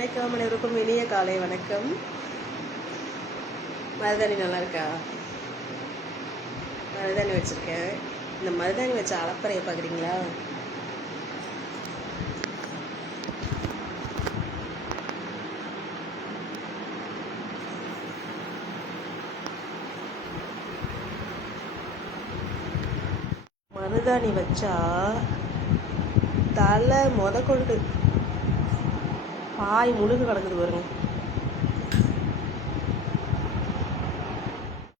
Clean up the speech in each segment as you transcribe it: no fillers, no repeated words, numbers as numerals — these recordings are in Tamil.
வணக்கம் அனைவருக்கும் இனிய காலை வணக்கம். மருதாணி நல்லா இருக்கா? மருதாணி வச்சுருக்கேன். இந்த மருதாணி வச்ச அலப்பறையை பார்க்குறீங்களா? மருதாணி வச்சா தலை கொண்டு பாய் முழுகு கிடக்குது பாருங்க.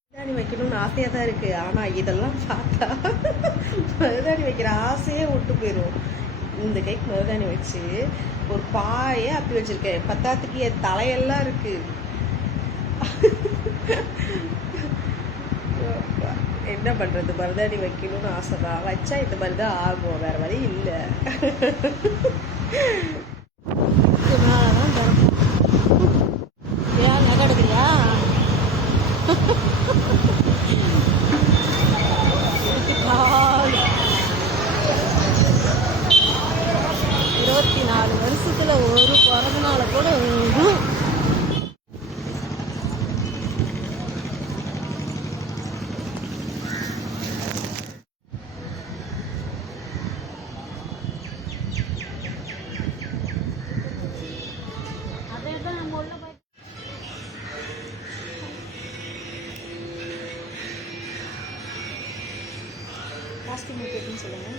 மருதாணி வைக்கணும்னு ஆசையாக தான் இருக்குது. ஆனால் இதெல்லாம் பார்த்தா மருதாணி வைக்கிற ஆசையே விட்டு போயிடும். இந்த கைக்கு மருதாணி வச்சு ஒரு பாயே அப்படி வச்சுருக்கேன். பத்தாத்துக்கு என் தலையெல்லாம் இருக்குது. என்ன பண்ணுறது, மருதாணி வைக்கணும்னு ஆசை தான். வச்சா இந்த மாதிரி தான் ஆகும், வேறு வழி இல்லை. ஏன் நகை எடுக்கிறியா? 24 வருஷத்துல ஒரு பிறந்த நாளை கூட காஸ்டியூம் கேட்டுன்னு சொல்லுங்கள்.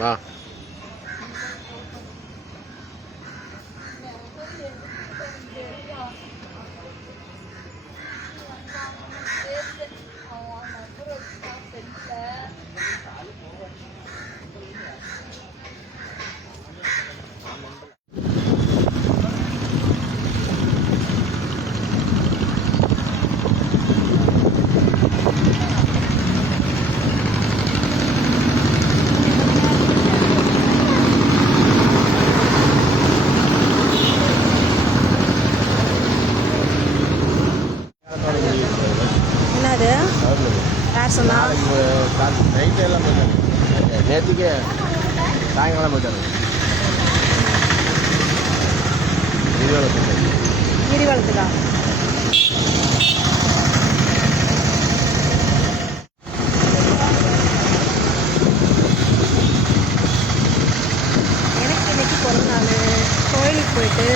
வா யார் சொன்னா? நைட்டு எல்லாம் போயிட்டாங்க. நேற்றுக்கே சாயங்காலம் போயிட்டாங்க. கிரிவலத்துக்கா? எனக்கு இன்னைக்கு பிறந்த நாள். கோயிலுக்கு போயிட்டு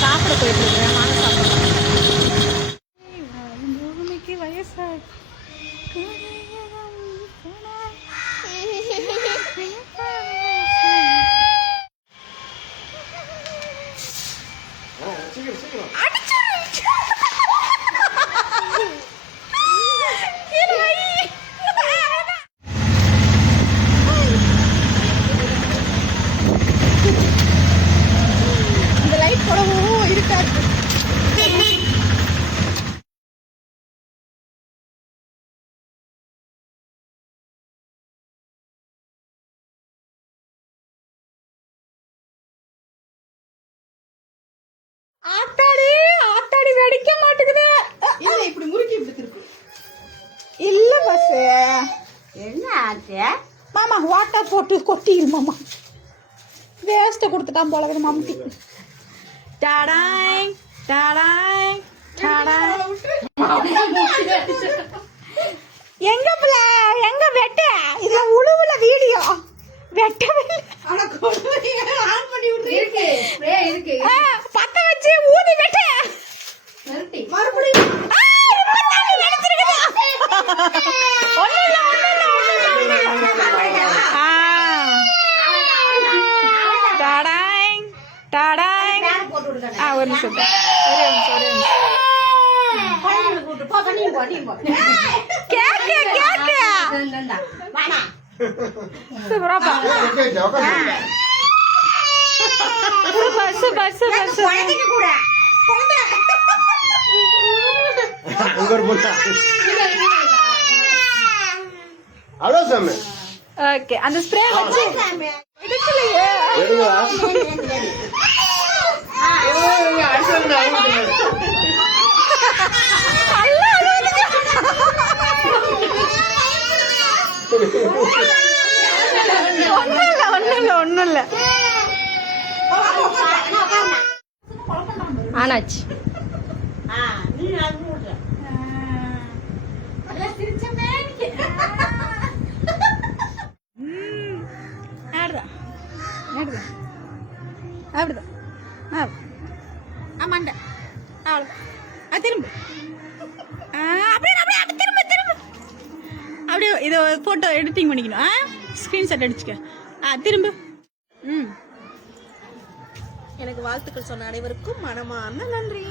சாப்பிட போயிட்டு இருக்கேன். வாங்க சாப்பிடுறேன். பூமிக்கு வயசா இந்த லைட் போடவும் இருக்காது. ஆத்தாடி வெடிக்க மாட்டேங்குது. இல்ல இப்படி முறுக்கி இப்படி திருப்பு. இல்ல பஸ் என்ன ஆச்சு மாமா? வாட்டர் போட்டு கொட்டிடு மாமா. வேஸ்ட்டை கொடுத்துட்டான் போல மம்டி. டாடாய் டாடாய் டாடாய். எங்க பிள்ள எங்க வெட்ட? இதுல உழுவுல வீடியோ வெட்டவே பத்த வச்சு ஊதி வெட்ட மறுபடியும் ஒரு நிமிஷம் அவ்வளோ சாமி ஓகே அந்த ஸ்ப்ரே வச்சு எடுக்கலையே. எடுங்களா ஒண்ணும் இல்ல ஆனாச்சு. ஆமாண்ட திரும்ப அப்படியே இதை ஃபோட்டோ எடிட்டிங் பண்ணிக்கணும். ஸ்க்ரீன்ஷாட் அடிச்சுக்க. திரும்ப. எனக்கு வாழ்த்துக்கள் சொன்ன அனைவருக்கும் மனமார்ந்த நன்றி.